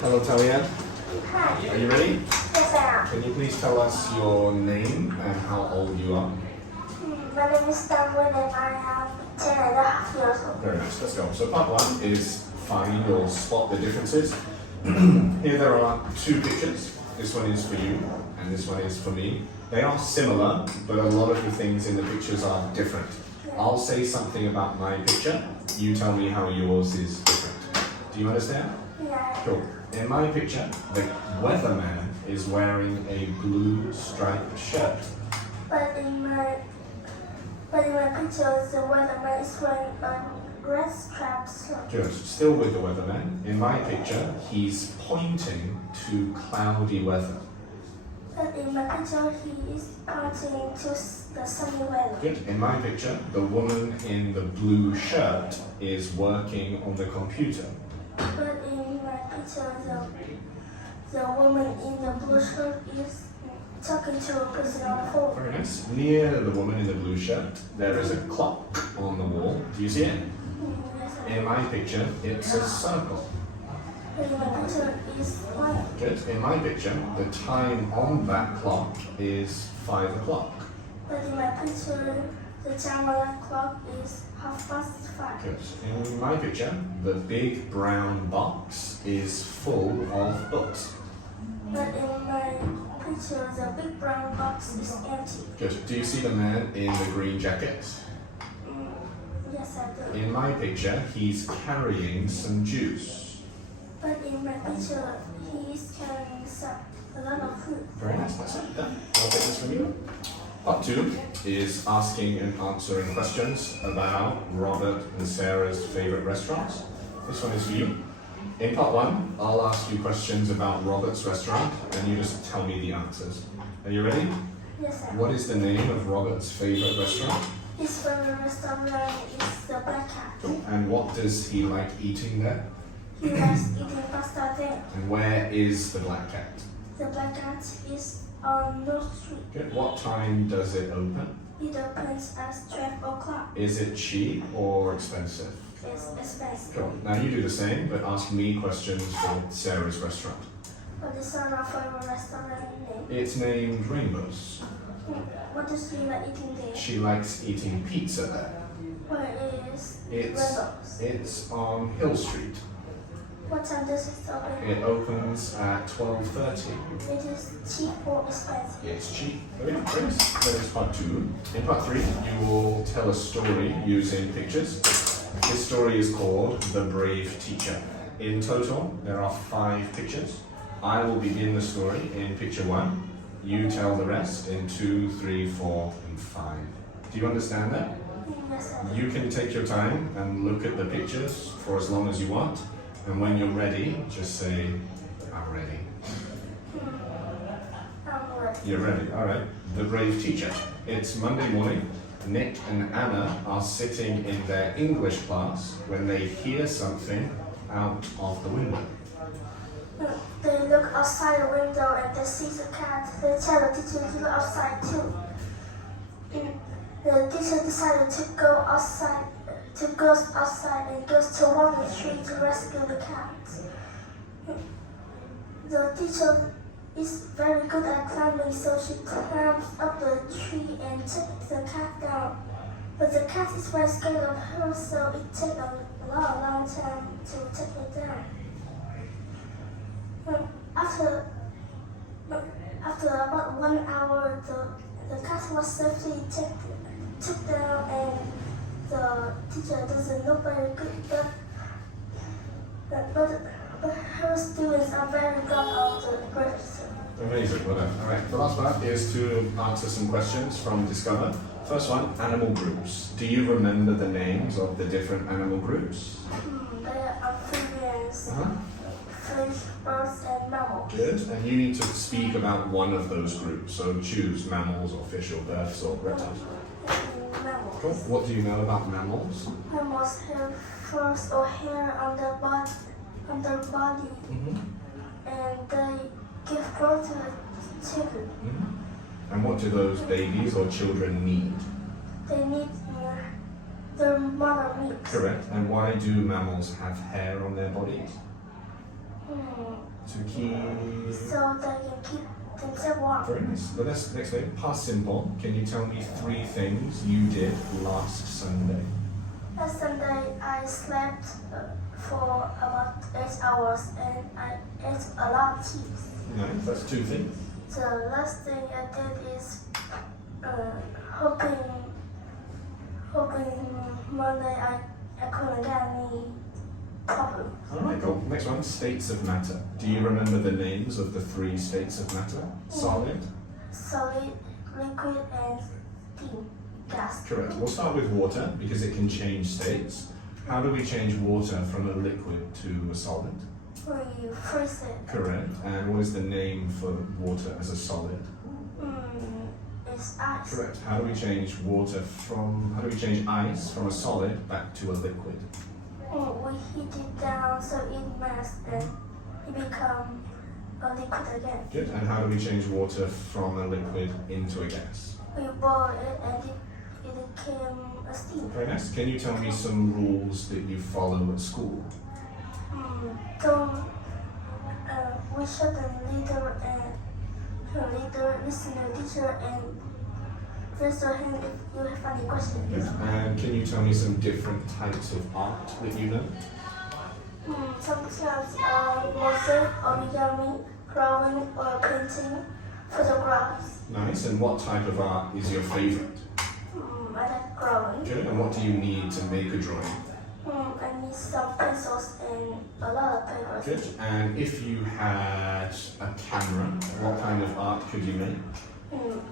Hello, Talia. Hi. Are you ready? Yes, I am. Can you please tell us your name and how old you are? My name is Nguyên and I am 10.5 years old. Very nice. Let's go. So part one is find or spot the differences. Here there are two pictures. This one is for you and this one is for me. They are similar, but a lot of the things in the pictures are different. I'll say something about my picture. You tell me how yours is different. Do you understand? Yeah. Cool. In my picture, the weatherman is wearing a blue striped shirt. But in my picture, the weatherman is wearing a red striped shirt. Good. Still with the weatherman. In my picture, he's pointing to cloudy weather. But in my picture, he is pointing to the sunny weather. Good. In my picture, the woman in the blue shirt is working on the computer. But in my picture, the woman in the blue shirt is talking to a person on the phone. Very nice. Near the woman in the blue shirt, there is a clock on the wall. Do you see it? Yes, I am. In my picture, it's a circle. But in my picture is white. Good. In my picture, the time on that clock is 5 o'clock. But in my picture, the time on the clock is 5:30. Good. In my picture, the big brown box is full of books. But in my picture, the big brown box is empty. Good. Do you see the man in the green jacket? Yes, I do. In my picture, he's carrying some juice. But in my picture, he is carrying a lot of food. Very nice. That's it. Done. I'll take this from you. Part two is asking and answering questions about Robert and Sarah's favorite restaurants. This one is for you. In part one, I'll ask you questions about Robert's restaurant and you just tell me the answers. Are you ready? Yes, I do. What is the name of Robert's favorite restaurant? His favorite restaurant is the Black Cat. And what does he like eating there? He likes eating pasta there. And where is the Black Cat? The Black Cat is on North Street. Good. What time does it open? It opens at 12 o'clock. Is it cheap or expensive? It's expensive. Cool. Now you do the same, but ask me questions for Sarah's restaurant. What is our favorite restaurant name? It's named Rainbows. What does she like eating there? She likes eating pizza there. Where is It's Rebels? it's on Hill Street. What time does it open? It opens at 12:30. It is cheap or expensive? It's cheap. Oh yeah, great. That is part two. In part three, you will tell a story using pictures. This story is called The Brave Teacher. In total, there are 5 pictures. I will begin the story in picture 1. You tell the rest in 2, 3, 4, and 5. Do you understand that? Yes, I do. You can take your time and look at the pictures for as long as you want. And when you're ready, just say, I'm ready. I'm ready. You're ready, all right. The Brave Teacher. It's Monday morning. Nick and Anna are sitting in their English class when they hear something out of the window. They look outside the window and they see the cat. They tell the teacher to look outside too. The teacher decided to go outside and goes to one tree to rescue the cat. The teacher is very good at climbing, so she climbs up the tree and takes the cat down. But the cat is very scared of her, so it takes a long time to take her down. After about 1 hour, the cat was safely took down, and the teacher doesn't look very good, but her students are very proud of the breakthrough. Amazing, well done. All right, the last part is to answer some questions from Discover. First one, animal groups. Do you remember the names of the different animal groups? They are amphibians, fish, birds, and mammals. Good. And you need to speak about one of those groups. So choose mammals or fish or birds or reptiles. Mammals. Cool. What do you know about mammals? Mammals have fur or hair on their body, and they give birth to children. And what do those babies or children need? They need their mother milk. Correct. And why do mammals have hair on their bodies? To keep. So they can keep themselves warm. Very nice. The next thing, past simple. Can you tell me 3 things you did last Sunday? Last Sunday I slept for about 8 hours and I ate a lot of cheese. Nice. That's 2 things. The last thing I did is hoping Monday I couldn't get any problem. Alright, cool. Next one, states of matter. Do you remember the names of the 3 states of matter? Solid? Solid, liquid, and steam, gas. Correct. We'll start with water because it can change states. How do we change water from a liquid to a solid? We freeze it. Correct. And what is the name for water as a solid? It's ice. Correct. How do we change ice from a solid back to a liquid? We heat it down so it melts and it becomes a liquid again. Good. And how do we change water from a liquid into a gas? We boil it and it became a steam. Very nice. Can you tell me some rules that you follow at school? We shouldn't listen to the teacher and raise your hand if you have any questions. Good. And can you tell me some different types of art that you know? Sometimes mosaic, origami, drawing or painting, photographs. Nice. And what type of art is your favorite? I like drawing. Good. And what do you need to make a drawing? I need some pencils and a lot of papers. Good. And if you had a camera, what kind of art could you make?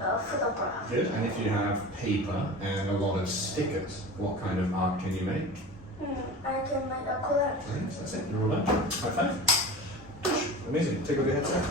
A photograph. Good. And if you have paper and a lot of stickers, what kind of art can you make? I can make a collage. Nice. That's it. You're all done. High five. Amazing. Take off your headset.